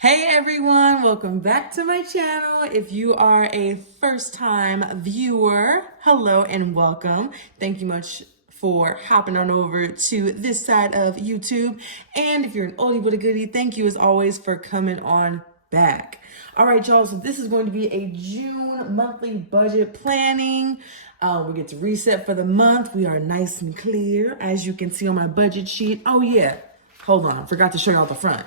Hey everyone, welcome back to my channel. If you are a first-time viewer, hello and welcome. Thank you much for hopping on over to this side of YouTube. And if you're an oldie but a goodie, thank you as always for coming on back. All right, y'all, so this is going to be a June monthly budget planning. We get to reset for the month. We are nice and clear, as you can see on my budget sheet. Oh yeah, hold on, forgot to show y'all the front.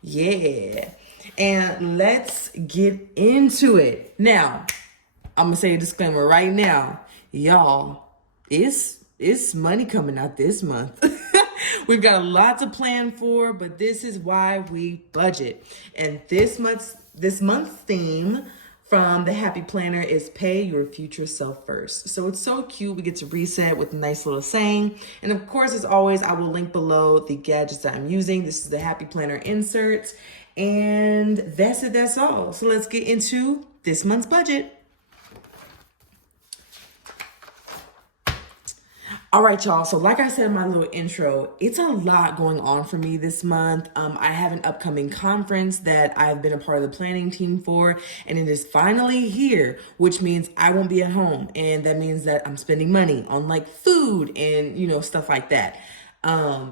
Yeah. And let's get into it. Now, I'm gonna say a disclaimer right now. Y'all, it's money coming out this month. We've got a lot to plan for, but this is why we budget. And this month's theme from the Happy Planner is pay your future self first. So it's so cute. We get to reset with a nice little saying. And of course, as always, I will link below the gadgets that I'm using. This is the Happy Planner inserts. And that's it, that's all. So let's get into this month's budget. All right, y'all. So like I said in my little intro, it's a lot going on for me this month. I have an upcoming conference that I've been a part of the planning team for, and it is finally here, which means I won't be at home. And that means that I'm spending money on like food and, stuff like that.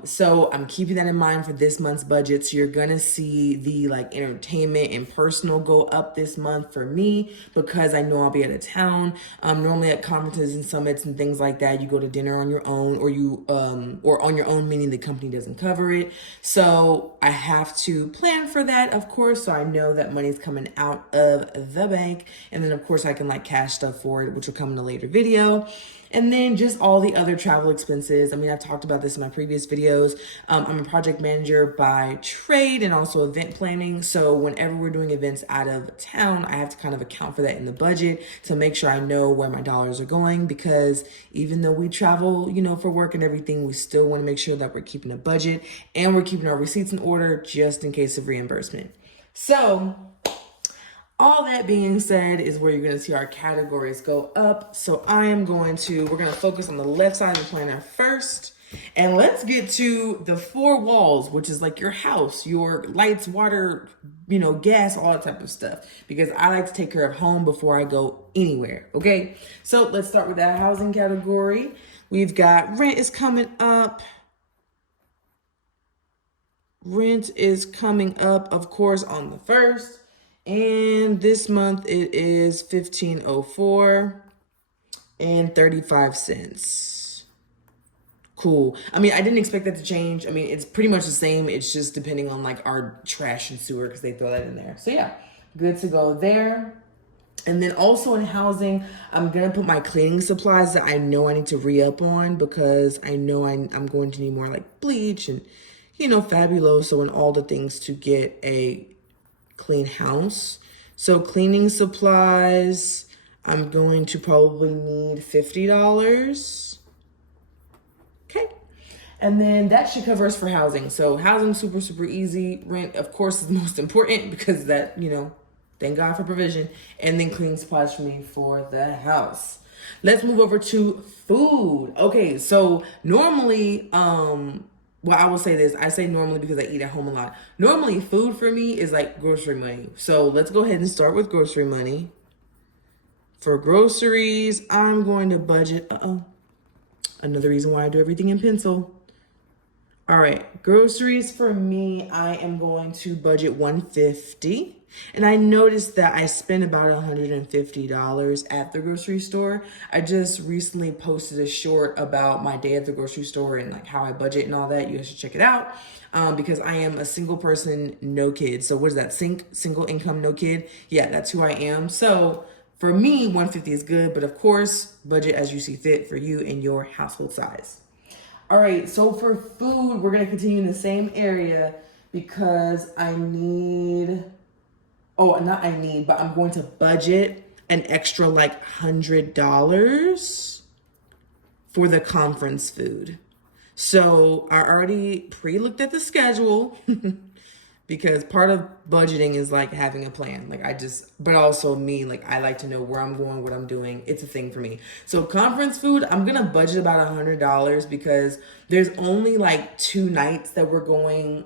So I'm keeping that in mind for this month's budget. So you're gonna see the like entertainment and personal go up this month for me because I know I'll be out of town. Normally at conferences and summits and things like that, you go to dinner on your own or on your own, meaning the company doesn't cover it. So I have to plan for that, of course. So I know that money's coming out of the bank. And then of course I can like cash stuff for it, which will come in a later video. And then just all the other travel expenses. I mean, I've talked about this in my previous videos. I'm a project manager by trade and also event planning. So whenever we're doing events out of town, I have to kind of account for that in the budget to make sure I know where my dollars are going, because even though we travel, for work and everything, we still want to make sure that we're keeping a budget and we're keeping our receipts in order just in case of reimbursement. So all that being said is where you're going to see our categories go up. So we're going to focus on the left side of the planner first. And let's get to the four walls, which is like your house, your lights, water, gas, all that type of stuff. Because I like to take care of home before I go anywhere, okay? So let's start with that housing category. We've got rent is coming up. Rent is coming up, of course, on the 1st. And this month it is $15.04 and 35 cents. Cool. I mean, I didn't expect that to change. I mean, it's pretty much the same. It's just depending on like our trash and sewer because they throw that in there. So yeah, good to go there. And then also in housing, I'm going to put my cleaning supplies that I know I need to re-up on because I know I'm going to need more like bleach and, Fabuloso and all the things to get a clean house. So cleaning supplies, I'm going to probably need $50. Okay. And then that should cover us for housing. So housing, super, super easy. Rent, of course, is the most important because that, thank God for provision. And then cleaning supplies for me for the house. Let's move over to food. Okay, so normally, well, I will say this. I say normally because I eat at home a lot. Normally, food for me is like grocery money. So let's go ahead and start with grocery money. For groceries, I'm going to budget. Another reason why I do everything in pencil. All right, groceries for me, I am going to budget $150. And I noticed that I spent about $150 at the grocery store. I just recently posted a short about my day at the grocery store and like how I budget and all that. You guys should check it out because I am a single person, no kids. So what is that? Single income, no kid? Yeah, that's who I am. So for me, $150 is good, but of course, budget as you see fit for you and your household size. All right, so for food, we're gonna continue in the same area because I'm going to budget an extra like $100 for the conference food. So I already pre-looked at the schedule because part of budgeting is like having a plan. But also me, like I like to know where I'm going, what I'm doing. It's a thing for me. So conference food, I'm gonna budget about $100 because there's only like 2 nights that we're going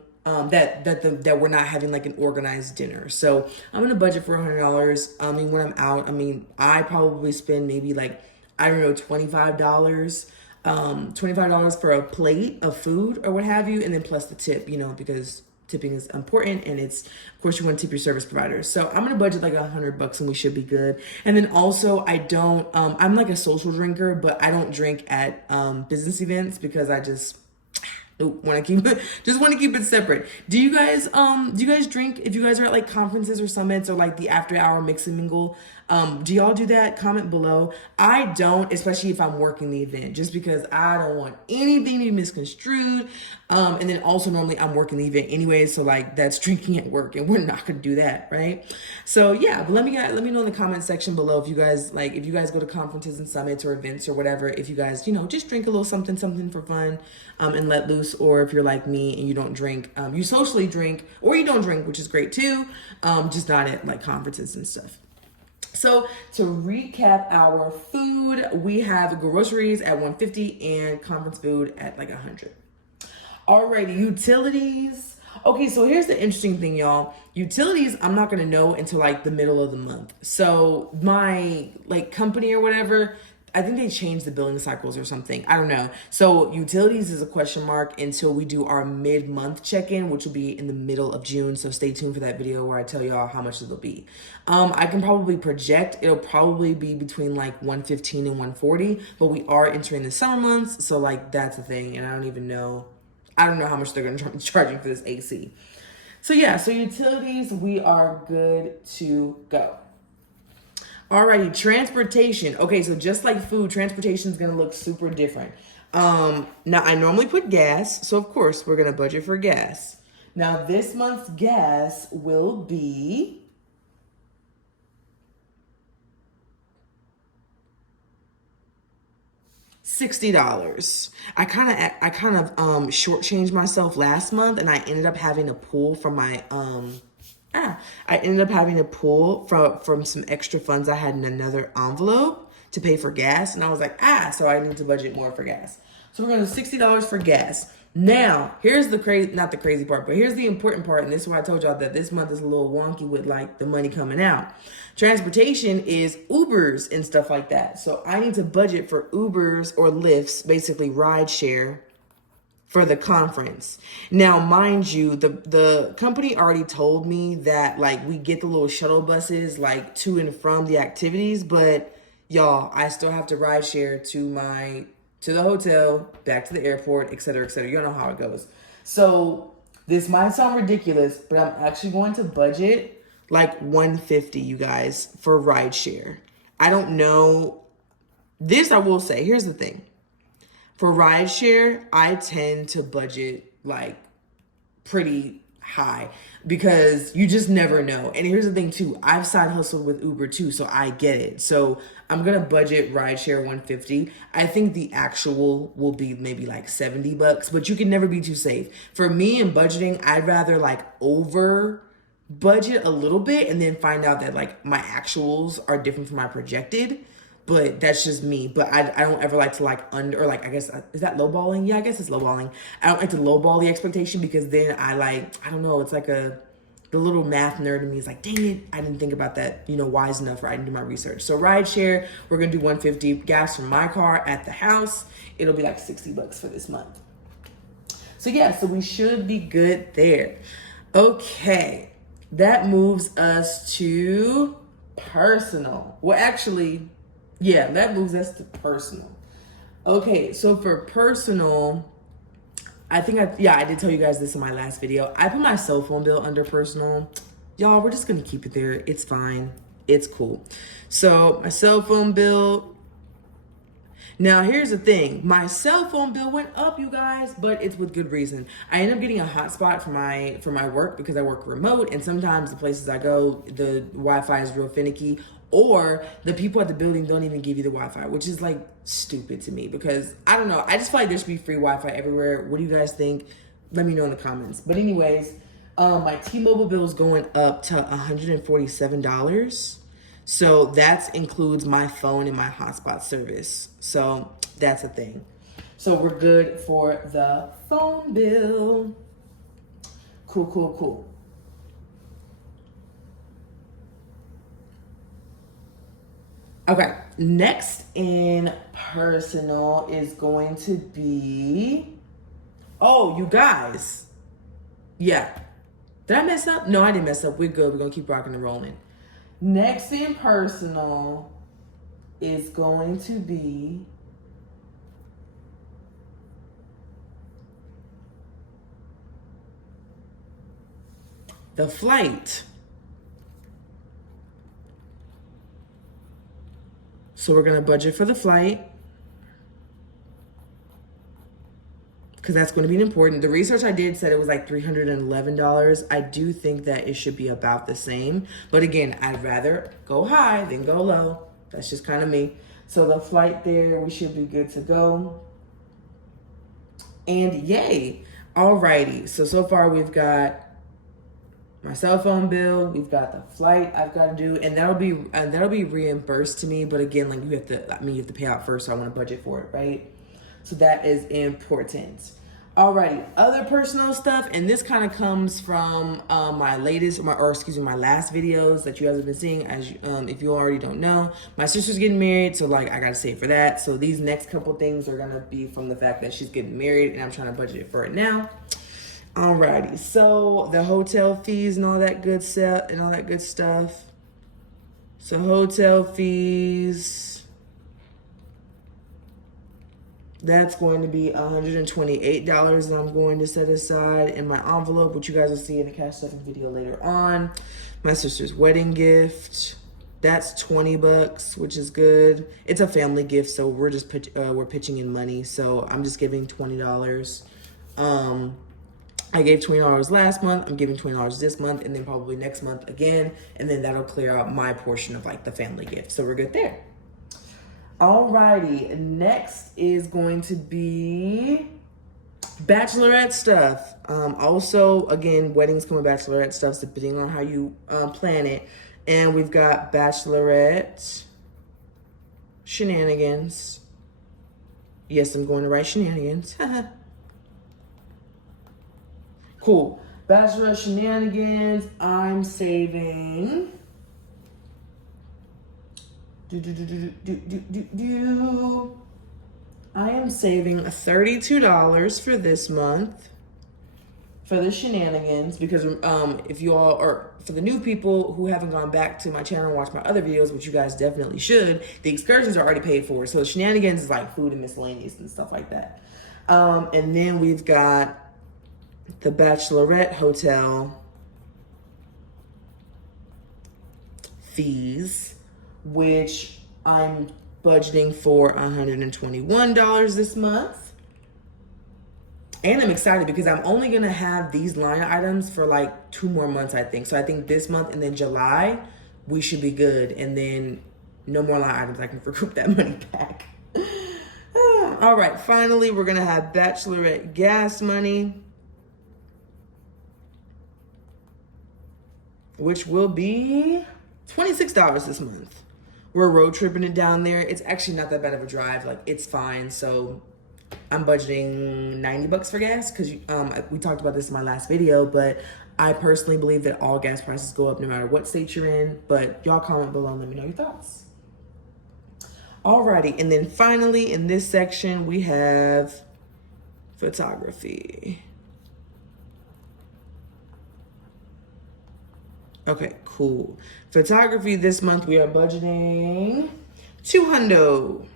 that we're not having like an organized dinner. So I'm gonna budget for $100. I mean, when I'm out, I mean, I probably spend maybe like, I don't know, $25. $25 for a plate of food or what have you, and then plus the tip, you know, because tipping is important, and it's, of course, you want to tip your service providers. So I'm gonna budget like $100 and we should be good. And then also, I don't, I'm like a social drinker, but I don't drink at business events because I just want to keep it, just want to keep it separate. Do you guys drink if you guys are at like conferences or summits or like the after hour mix and mingle? Do y'all do that? Comment below. I don't, especially if I'm working the event, just because I don't want anything to be misconstrued. And then also normally I'm working the event anyway, so like that's drinking at work, and we're not gonna do that, right? So yeah, but let me know in the comment section below if you guys go to conferences and summits or events or whatever, if you guys, you know, just drink a little something for fun, and let loose, or if you're like me and you don't drink, you socially drink, or you don't drink, which is great too, just not at like conferences and stuff. So to recap our food, we have groceries at $150 and conference food at like $100. Alrighty, utilities. Okay, so here's the interesting thing, y'all. Utilities, I'm not gonna know until like the middle of the month. So my like company or whatever, I think they changed the billing cycles or something. I don't know. So utilities is a question mark until we do our mid-month check-in, which will be in the middle of June. So stay tuned for that video where I tell y'all how much it'll be. I can probably project it'll probably be between like $115 and $140, but we are entering the summer months, so like that's the thing, and I don't know how much they're gonna be charging for this AC. So yeah, so utilities, we are good to go. Alrighty, transportation. Okay, so just like food, transportation is gonna look super different. Now I normally put gas, so of course we're gonna budget for gas. Now this month's gas will be $60. I kind of shortchanged myself last month, and I ended up having to pull from my from some extra funds I had in another envelope to pay for gas, and I was like, so I need to budget more for gas. So we're going to $60 for gas. Now, here's the not the crazy part, but here's the important part, and this is why I told y'all that this month is a little wonky with like the money coming out. Transportation is Ubers and stuff like that. So I need to budget for Ubers or Lyfts, basically ride share, for the conference. Now, mind you, the company already told me that like we get the little shuttle buses like to and from the activities, but y'all, I still have to ride share to the hotel, back to the airport, etc., etc. You know how it goes. So this might sound ridiculous, but I'm actually going to budget like $150, you guys, for ride share. I don't know. This I will say, here's the thing. For ride share, I tend to budget like pretty high because you just never know. And here's the thing too, I've side hustled with Uber too, so I get it. So I'm gonna budget ride share $150. I think the actual will be maybe like $70, but you can never be too safe. For me in budgeting, I'd rather like over budget a little bit and then find out that like my actuals are different from my projected. But that's just me. But I don't ever like to like under, or like, I guess, is that lowballing? Yeah, I guess it's lowballing. I don't like to lowball the expectation because then I don't know, it's like the little math nerd in me is like, dang it, I didn't think about that, wise enough, or I didn't do my research. So ride share, we're gonna do $150. Gas from my car at the house, it'll be like $60 for this month. So yeah, so we should be good there. Okay, that moves us to personal. Well, actually, yeah, that moves us to personal. Okay, so for personal, I did tell you guys this in my last video. I put my cell phone bill under personal. Y'all, we're just gonna keep it there. It's fine. It's cool. So my cell phone bill. Now here's the thing. My cell phone bill went up, you guys, but it's with good reason. I end up getting a hotspot for my work because I work remote, and sometimes the places I go, the Wi-Fi is real finicky, or the people at the building don't even give you the Wi-Fi, which is like stupid to me because I don't know. I just feel like there should be free Wi-Fi everywhere. What do you guys think? Let me know in the comments. But anyways, my T-Mobile bill is going up to $147. So that includes my phone and my hotspot service. So that's a thing. So we're good for the phone bill. Cool, cool, cool. Okay, next in personal is going to be, oh, you guys. Yeah. Did I mess up? No, I didn't mess up. We're good. We're going to keep rocking and rolling. Next in personal is going to be the flight. So we're going to budget for the flight because that's going to be important. The research I did said it was like $311. I do think that it should be about the same. But again, I'd rather go high than go low. That's just kind of me. So the flight there, we should be good to go. And yay. Alrighty. So far we've got my cell phone bill, we've got the flight I've got to do, and that'll be reimbursed to me. But again, like you have to pay out first, so I want to budget for it, right? So that is important. Alrighty, other personal stuff, and this kind of comes from my last videos that you guys have been seeing. As if you already don't know, my sister's getting married, so like I gotta save for that. So these next couple things are gonna be from the fact that she's getting married, and I'm trying to budget for it now. Alrighty, so the hotel fees and all that good stuff. So hotel fees, that's going to be $128 that I'm going to set aside in my envelope, which you guys will see in the cash stuffing video later on. My sister's wedding gift, that's $20, which is good. It's a family gift, so we're just we're pitching in money. So I'm just giving $20. I gave $20 last month. I'm giving $20 this month, and then probably next month again, and then that'll clear out my portion of like the family gift. So we're good there. Alrighty, next is going to be bachelorette stuff. Also, again, weddings come with bachelorette stuff, depending on how you plan it. And we've got bachelorette shenanigans. Yes, I'm going to write shenanigans. Cool. Bachelorette shenanigans, I'm saving. I am saving $32 for this month for the shenanigans, because if you all are, for the new people who haven't gone back to my channel and watched my other videos, which you guys definitely should, the excursions are already paid for. So the shenanigans is like food and miscellaneous and stuff like that. And then we've got the bachelorette hotel fees, which I'm budgeting for $121 this month. And I'm excited because I'm only going to have these line items for like 2 more months, I think. So I think this month and then July, we should be good. And then no more line items. I can recoup that money back. All right. Finally, we're going to have bachelorette gas money, which will be $26 this month. We're road tripping it down there. It's actually not that bad of a drive. Like, it's fine. So I'm budgeting $90 for gas because we talked about this in my last video, but I personally believe that all gas prices go up no matter what state you're in. But y'all comment below and let me know your thoughts. Alrighty, and then finally in this section we have photography. Okay, cool. Photography this month we are budgeting $200.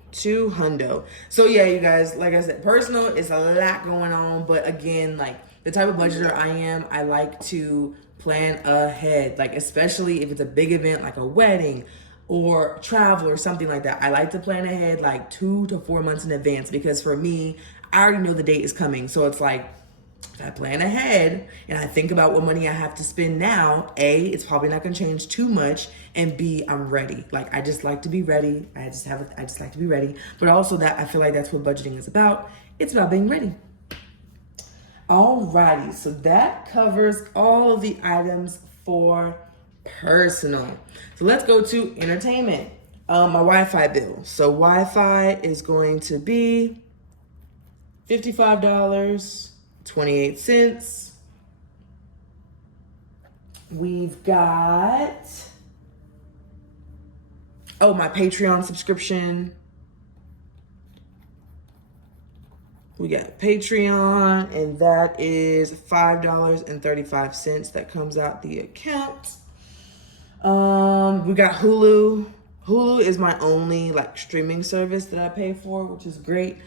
So yeah, you guys, like I said, personal is a lot going on, but again, like the type of budgeter I am, I like to plan ahead, like especially if it's a big event like a wedding or travel or something like that. I like to plan ahead like 2 to 4 months in advance, because for me, I already know the date is coming. So it's like, if I plan ahead and I think about what money I have to spend now, A, it's probably not gonna change too much, and B, I'm ready. Like, I just like to be ready. I just like to be ready. But also that I feel like that's what budgeting is about. It's about being ready. Alrighty, so that covers all of the items for personal. So let's go to entertainment. My Wi-Fi bill. So Wi-Fi is going to be $55.28. We've got, oh, my Patreon subscription. We got Patreon, and that is $5.35 that comes out the account. We got Hulu. Hulu is my only like streaming service that I pay for, which is great.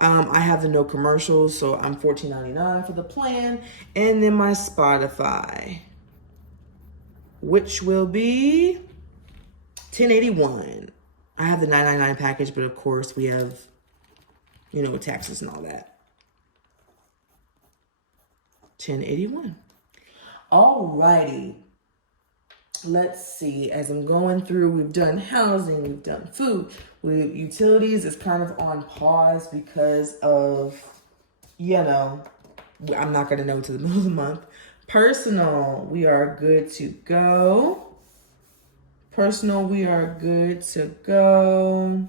I have the no commercials, so I'm $14.99 for the plan. And then my Spotify, which will be $10.81. I have the $9.99 package, but of course we have, you know, taxes and all that. $10.81. Alrighty. Let's see. As I'm going through, we've done housing, we've done food. Utilities is kind of on pause because of, you know, I'm not going to know until the middle of the month. Personal, we are good to go. Personal, we are good to go.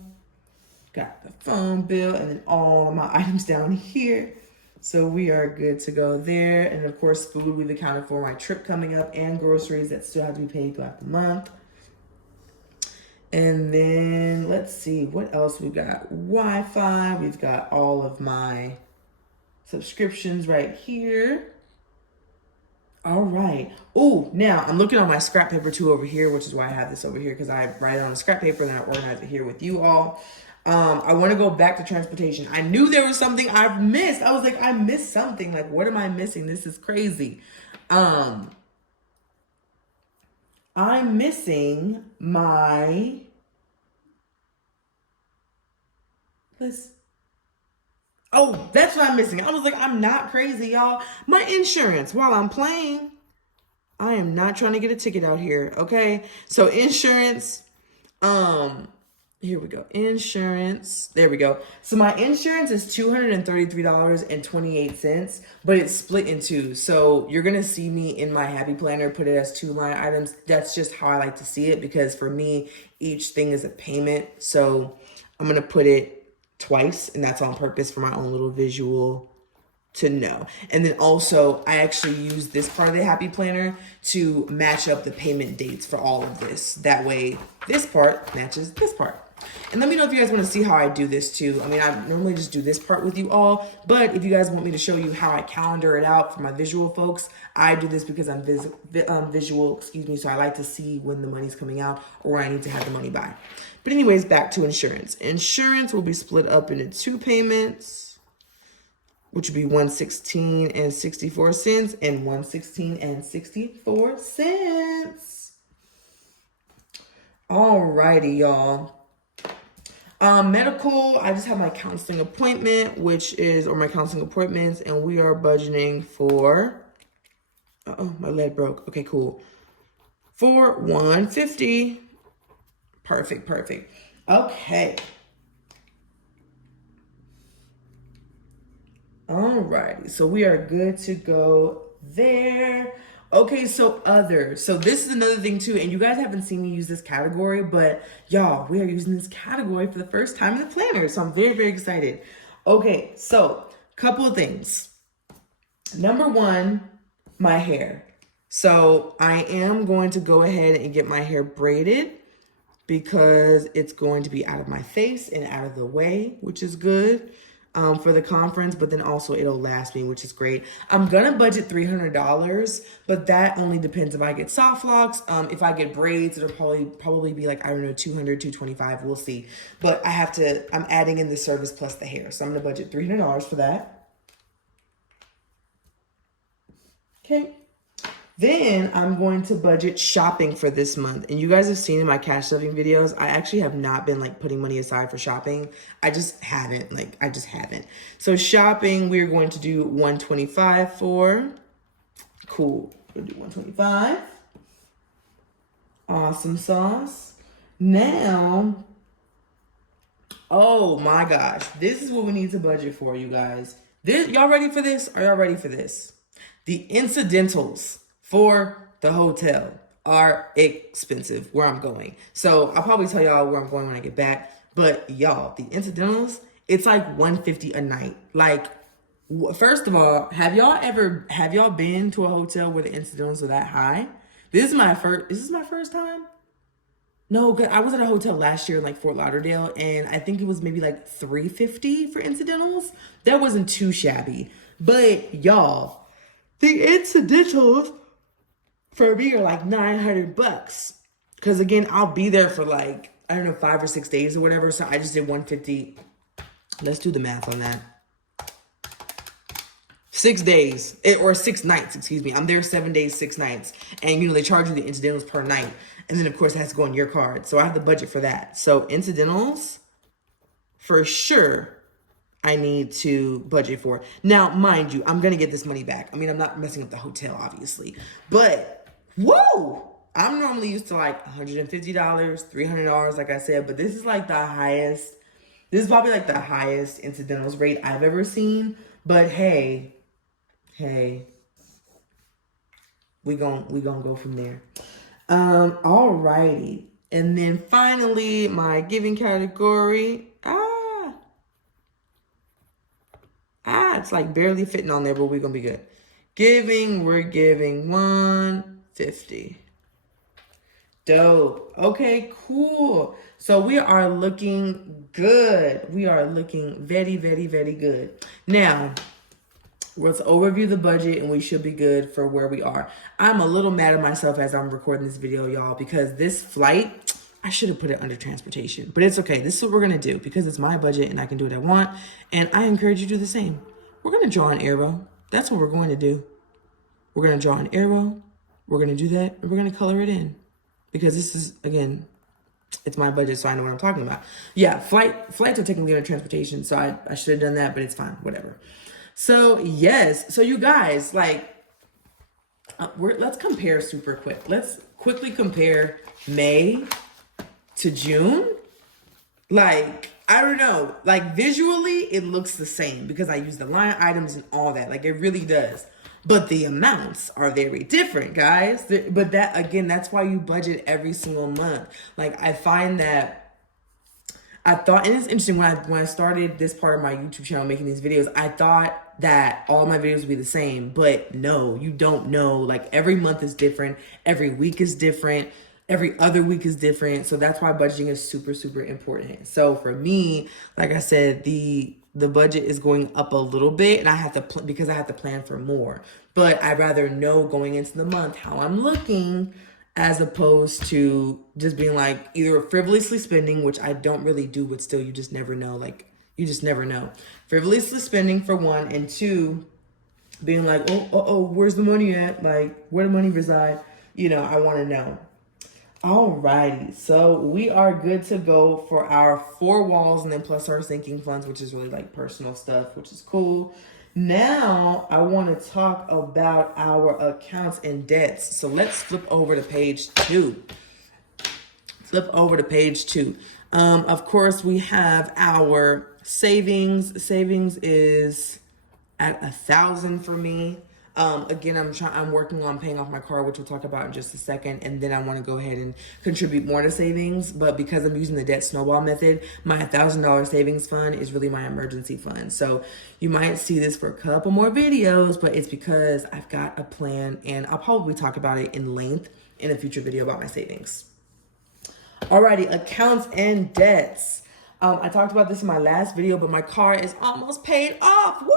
Got the phone bill and then all of my items down here. So we are good to go there. And of course, food, we've accounted for my trip coming up and groceries that still have to be paid throughout the month. And then let's see what else we got. Wi-Fi, we've got all of my subscriptions right here. All right. Oh, now I'm looking on my scrap paper too over here, which is why I have this over here, because I write it on the scrap paper and then I organize it here with you all. I want to go back to transportation. I knew there was something I've missed. I was like, I missed something. Like, what am I missing? This is crazy. I'm missing my Oh, that's what I'm missing. I was like, I'm not crazy, y'all. My insurance while I'm playing. I am not trying to get a ticket out here, okay? So insurance, here we go. Insurance. There we go. So my insurance is $233.28, but it's split in two. So you're going to see me in my happy planner put it as 2 line items. That's just how I like to see it, because for me, each thing is a payment. So I'm going to put it twice, and that's on purpose for my own little visual to know. And then also, I actually use this part of the happy planner to match up the payment dates for all of this. That way, this part matches this part. And let me know if you guys want to see how I do this too. I mean, I normally just do this part with you all, but if you guys want me to show you how I calendar it out for my visual folks, I do this because I'm visual, so I like to see when the money's coming out or when I need to have the money by. But anyways, back to insurance. Insurance will be split up into 2 payments, which would be $116.64 and $116.64. Alrighty, y'all. Medical, I just have my counseling appointment, or my counseling appointments, and we are budgeting for, my lead broke. Okay, cool. For $150. Perfect. Okay. Alrighty, so we are good to go there. Okay, so other. So this is another thing too, and you guys haven't seen me use this category, but y'all, we are using this category for the first time in the planner, so I'm very, very excited. Okay, so couple of things. Number one, my hair. So I am going to go ahead and get my hair braided because it's going to be out of my face and out of the way, which is good. For the conference, but then also it'll last me, which is great. I'm gonna budget $300, but that only depends if I get soft locks. If I get braids, it'll probably be like, I don't know, $200, $225, we'll see. But I'm adding in the service plus the hair. So I'm gonna budget $300 for that. Okay. Then I'm going to budget shopping for this month. And you guys have seen in my cash stuffing videos, I actually have not been like putting money aside for shopping. I just haven't. So shopping, we're going to do $125 for. Cool. We'll do $125. Awesome sauce. Now, oh my gosh, this is what we need to budget for, you guys. Y'all ready for this? Are y'all ready for this? The incidentals for the hotel are expensive where I'm going. So I'll probably tell y'all where I'm going when I get back. But y'all, the incidentals, it's like $150 a night. Like, first of all, have y'all been to a hotel where the incidentals are that high? Is this my first time? No, I was at a hotel last year in like Fort Lauderdale, and I think it was maybe like $350 for incidentals. That wasn't too shabby. But y'all, the incidentals for me are like $900. Because again, I'll be there for like, I don't know, 5 or 6 days or whatever. So I just did 150. Let's do the math on that. 6 days, or 6 nights, excuse me. I'm there 7 days, 6 nights. And, you know, they charge you the incidentals per night. And then, of course, it has to go on your card. So I have the budget for that. So incidentals, for sure, I need to budget for. Now, mind you, I'm going to get this money back. I mean, I'm not messing up the hotel, obviously. But, whoa! I'm normally used to like $150, $300, like I said. But this is like the highest. This is probably like the highest incidentals rate I've ever seen. But hey, we gon' go from there. Alrighty. And then finally, my giving category. It's like barely fitting on there, but we're gonna be good. Giving, we're giving 150. Dope. Okay, cool. So we are looking good. We are looking very, very, very good. Now, let's overview the budget and we should be good for where we are. I'm a little mad at myself as I'm recording this video, y'all, because this flight, I should have put it under transportation. But it's okay. This is what we're going to do because it's my budget and I can do what I want. And I encourage you to do the same. We're going to draw an arrow. That's what we're going to do. We're going to draw an arrow. We're going to do that. And we're going to color it in. Because this is, again, it's my budget, so I know what I'm talking about. Yeah, flights are technically under transportation, so I should have done that, but it's fine, whatever. So, yes. So, you guys, like, let's compare super quick. Let's quickly compare May to June. Like, I don't know. Like, visually, it looks the same because I use the line items and all that. Like, it really does. But the amounts are very different, guys. But that, again, that's why you budget every single month. Like, I find that I thought, and it's interesting, when I started this part of my YouTube channel making these videos, I thought that all my videos would be the same. But no, you don't know. Like, every month is different. Every week is different. Every other week is different. So that's why budgeting is super, super important. So for me, like I said, the budget is going up a little bit, and I have to because I have to plan for more. But I'd rather know going into the month how I'm looking, as opposed to just being like either frivolously spending, which I don't really do, but still you just never know. Like, you just never know. Frivolously spending for one, and two, being like, oh, where's the money at? Like, where the money reside? You know, I want to know. Alrighty, so we are good to go for our 4 walls and then plus our sinking funds, which is really like personal stuff, which is cool. Now, I want to talk about our accounts and debts. So let's flip over to page 2. Flip over to page 2. Of course, we have our savings. Savings is at 1,000 for me. Again, I'm working on paying off my car, which we'll talk about in just a second. And then I want to go ahead and contribute more to savings. But because I'm using the debt snowball method, my $1,000 savings fund is really my emergency fund. So you might see this for a couple more videos, but it's because I've got a plan, and I'll probably talk about it in length in a future video about my savings. Alrighty, accounts and debts. I talked about this in my last video, but my car is almost paid off. Woo!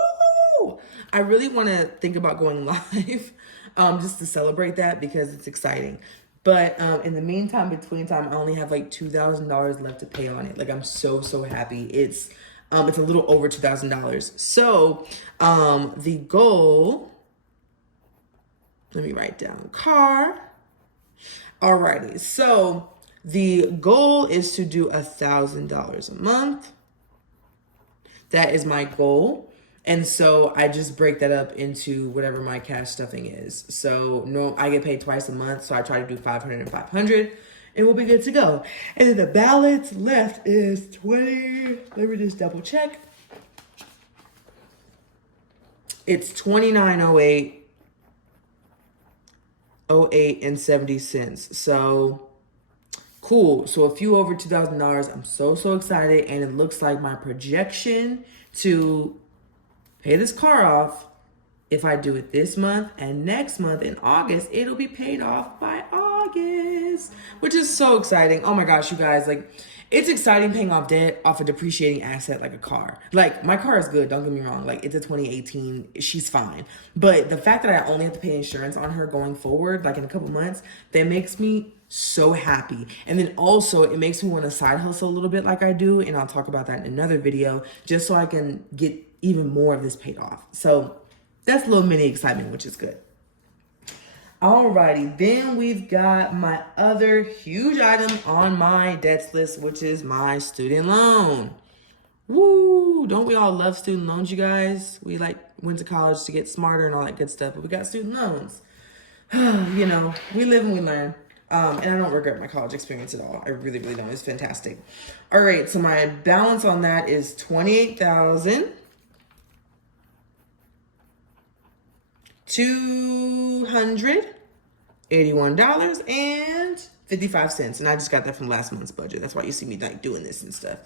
I really want to think about going live just to celebrate that because it's exciting. But in the meantime, between time, I only have like $2,000 left to pay on it. Like, I'm so happy. It's a little over $2,000. So the goal, let me write down car. Alrighty, so the goal is to do $1,000 a month. That is my goal. And so I just break that up into whatever my cash stuffing is. So no, I get paid twice a month. So I try to do 500 and 500 and we'll be good to go. And then the balance left is 20. Let me just double check. It's $29.08 and 70 cents. So cool. So a few over $2,000. I'm so excited. And it looks like my projection to pay this car off, if I do it this month and next month in August, it'll be paid off by August, which is so exciting. Oh my gosh, you guys, like, it's exciting paying off debt off a depreciating asset like a car. Like, my car is good, don't get me wrong. Like, it's a 2018, she's fine. But the fact that I only have to pay insurance on her going forward, like in a couple months, that makes me so happy. And then also it makes me want to side hustle a little bit like I do, and I'll talk about that in another video, just so I can get even more of this paid off. So that's a little mini excitement, which is good. Alrighty, then we've got my other huge item on my debts list, which is my student loan. Woo! Don't we all love student loans, you guys? We like went to college to get smarter and all that good stuff, but we got student loans. You know, we live and we learn. And I don't regret my college experience at all. I really, really don't. It's fantastic. All right, so my balance on that is $28,281.55. And I just got that from last month's budget. That's why you see me like doing this and stuff.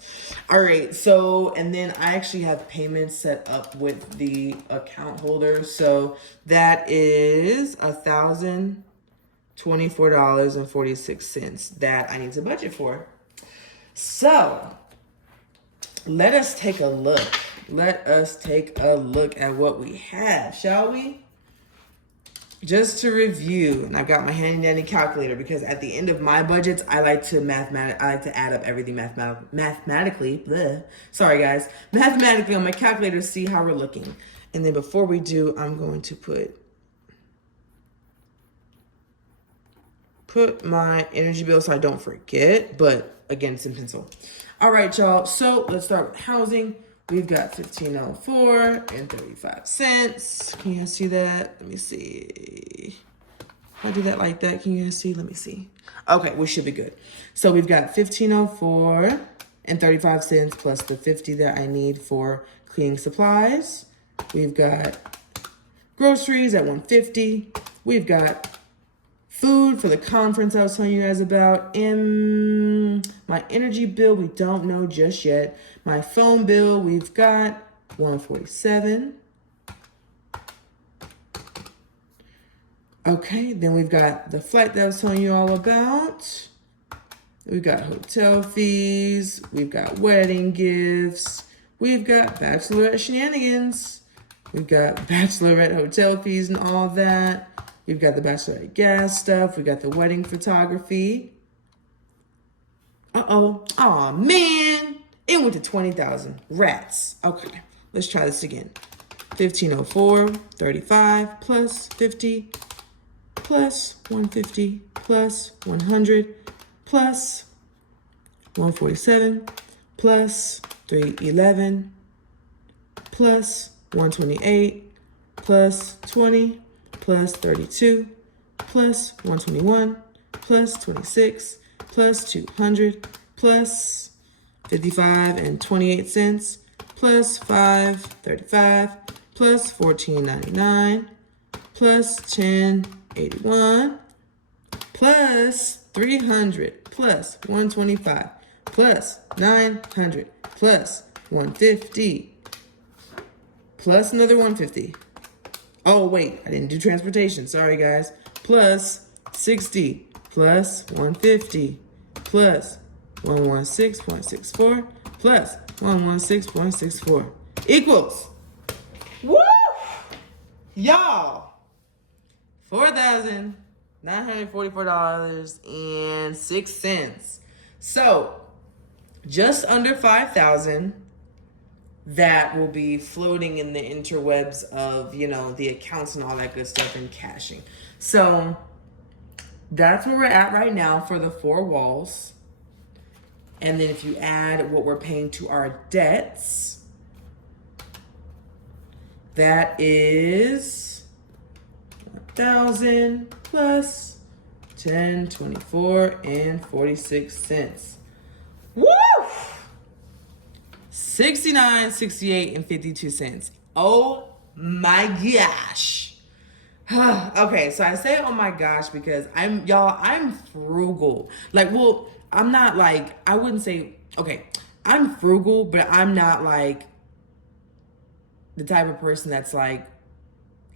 All right, so, and then I actually have payments set up with the account holder. So that is $1,024.46 that I need to budget for. So let us take a look. Let us take a look at what we have, shall we? Just to review, and I've got my handy dandy calculator, because at the end of my budgets, I like to add up everything mathematically. Bleh. Sorry guys, mathematically on my calculator to see how we're looking. And then before we do, I'm going to put my energy bill so I don't forget, but again, it's in pencil. All right, y'all, so let's start with housing. We've got $1,504.35. Can you guys see that? Let me see. If I do that like that, can you guys see? Let me see. Okay, we should be good. So we've got $1,504.35 plus the $50 that I need for cleaning supplies. We've got groceries at $150. We've got food for the conference I was telling you guys about. And my energy bill, we don't know just yet. My phone bill, we've got $147. Okay, then we've got the flight that I was telling you all about. We've got hotel fees. We've got wedding gifts. We've got bachelorette shenanigans. We've got bachelorette hotel fees and all that. We've got the bachelorette gas stuff. We got the wedding photography. Aw, man. It went to 20,000. Rats. Okay, let's try this again. 1,504.35 plus 50 plus 150 plus 100 plus 147 plus 311 plus 128 plus 20 plus 32 plus 121 plus 26 plus 200 plus 55 and 28 cents plus 535 plus 14.99 plus 10.81 plus 300 plus 125 plus 900 plus 150 plus another 150. Oh, wait, I didn't do transportation. Sorry, guys. Plus 60 plus 150 plus 116.64 plus 116.64 equals, woo, y'all, $4,944.06. So just under 5,000 that will be floating in the interwebs of, you know, the accounts and all that good stuff and cashing. So that's where we're at right now for the four walls. And then if you add what we're paying to our debts, that is 1,000 plus 10, 24, and 46 cents. Woo! 69, 68, and 52 cents. Oh my gosh. Okay, so I say oh my gosh because I'm frugal. Like, well, I'm not like, I wouldn't say, okay, I'm frugal, but I'm not like the type of person that's like,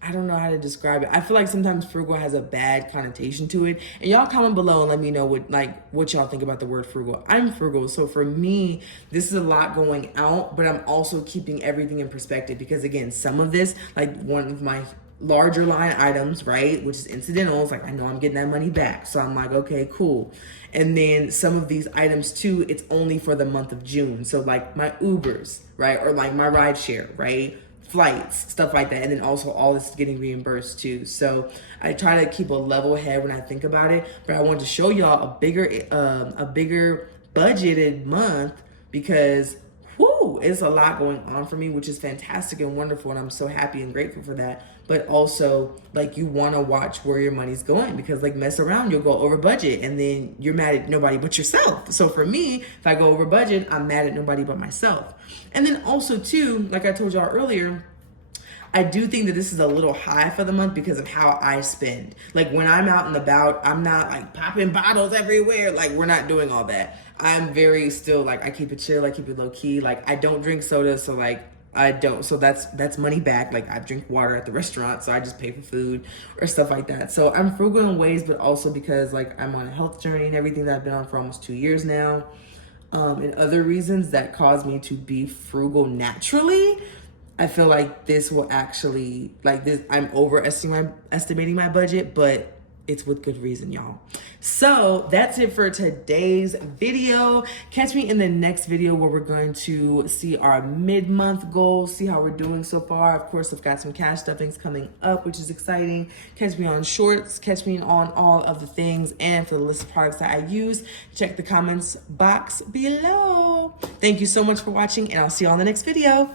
I don't know how to describe it. I feel like sometimes frugal has a bad connotation to it. And y'all comment below and let me know what y'all think about the word frugal. I'm frugal. So for me, this is a lot going out, but I'm also keeping everything in perspective because again, some of this, like one of my larger line items, right, which is incidentals, like I know I'm getting that money back. So I'm like, okay, cool. And then some of these items too, it's only for the month of June. So like my Ubers, right? Or like my ride share, right? Flights, stuff like that. And then also all this is getting reimbursed too. So I try to keep a level head when I think about it, but I wanted to show y'all a bigger budgeted month because whoo, it's a lot going on for me, which is fantastic and wonderful. And I'm so happy and grateful for that. But also like you want to watch where your money's going because like mess around, you'll go over budget and then you're mad at nobody but yourself. So for me, if I go over budget, I'm mad at nobody but myself. And then also too, like I told y'all earlier, I do think that this is a little high for the month because of how I spend. Like when I'm out and about, I'm not like popping bottles everywhere. Like we're not doing all that. I'm very still like I keep it chill, I keep it low key. Like I don't drink soda, so like I don't. So that's money back. Like I drink water at the restaurant, so I just pay for food or stuff like that. So I'm frugal in ways, but also because like I'm on a health journey and everything that I've been on for almost 2 years now. And other reasons that cause me to be frugal naturally. I feel like this will actually, like this, I'm overestimating my budget, but it's with good reason, y'all. So that's it for today's video. Catch me in the next video where we're going to see our mid-month goals, see how we're doing so far. Of course, I've got some cash stuffings coming up, which is exciting. Catch me on shorts, catch me on all of the things, and for the list of products that I use, check the comments box below. Thank you so much for watching, and I'll see you on the next video.